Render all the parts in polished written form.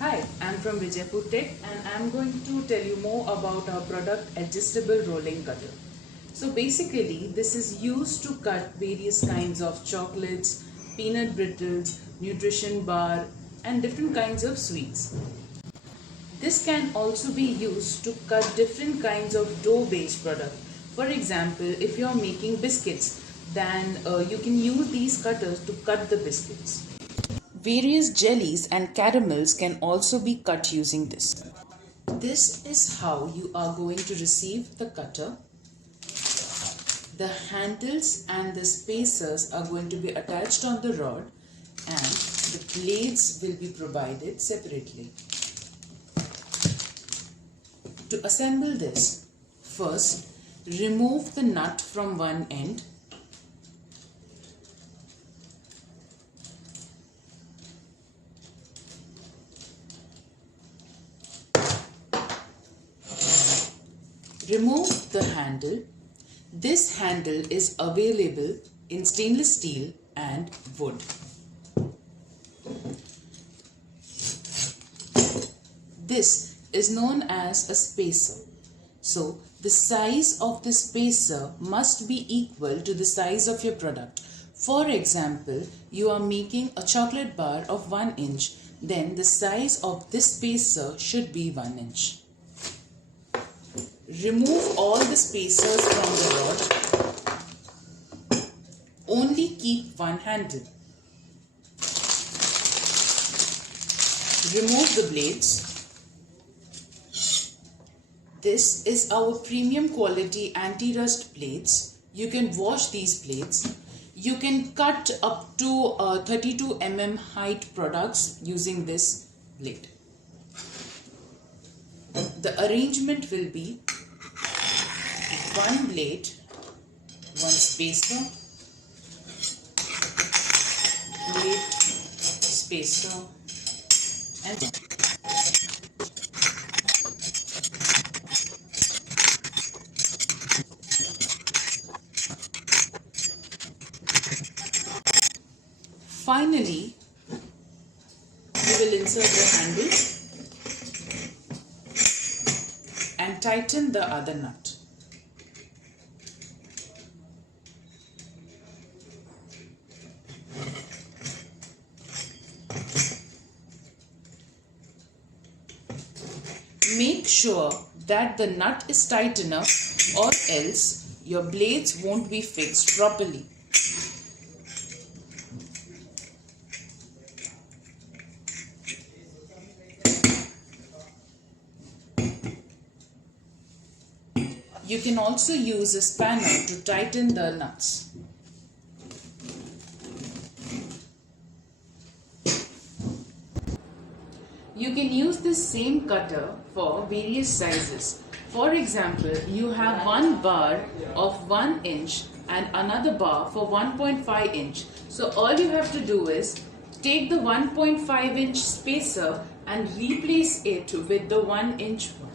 Hi, I'm from Vijay Foodtech and I'm going to tell you more about our product adjustable rolling cutter. So basically this is used to cut various kinds of chocolates, peanut brittles, nutrition bar and different kinds of sweets. This can also be used to cut different kinds of dough based product. For example, if you are making biscuits, then you can use these cutters to cut the biscuits. Various jellies and caramels can also be cut using this. This is how you are going to receive the cutter. The handles and the spacers are going to be attached on the rod and the blades will be provided separately. To assemble this, first remove the nut from one end. Remove the handle. This handle is available in stainless steel and wood. This is known as a spacer. So the size of the spacer must be equal to the size of your product. For example, you are making a chocolate bar of 1 inch, then the size of this spacer should be 1 inch. Remove all the spacers from the rod. Only keep one handle. Remove the blades. This is our premium quality anti-rust blades. You can wash these blades. You can cut up to 32 mm height products using this blade. The arrangement will be one blade, one spacer, blade, spacer, and finally, we will insert the handle and tighten the other nut. Make sure that the nut is tight enough or else your blades won't be fixed properly. You can also use a spanner to tighten the nuts. You can use this same cutter for various sizes. For example, you have one bar of 1 inch and another bar for 1.5 inch. So all you have to do is take the 1.5 inch spacer and replace it with the 1 inch one.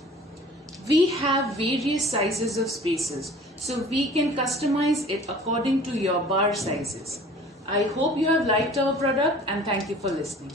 We have various sizes of spacers, so we can customize it according to your bar sizes. I hope you have liked our product and thank you for listening.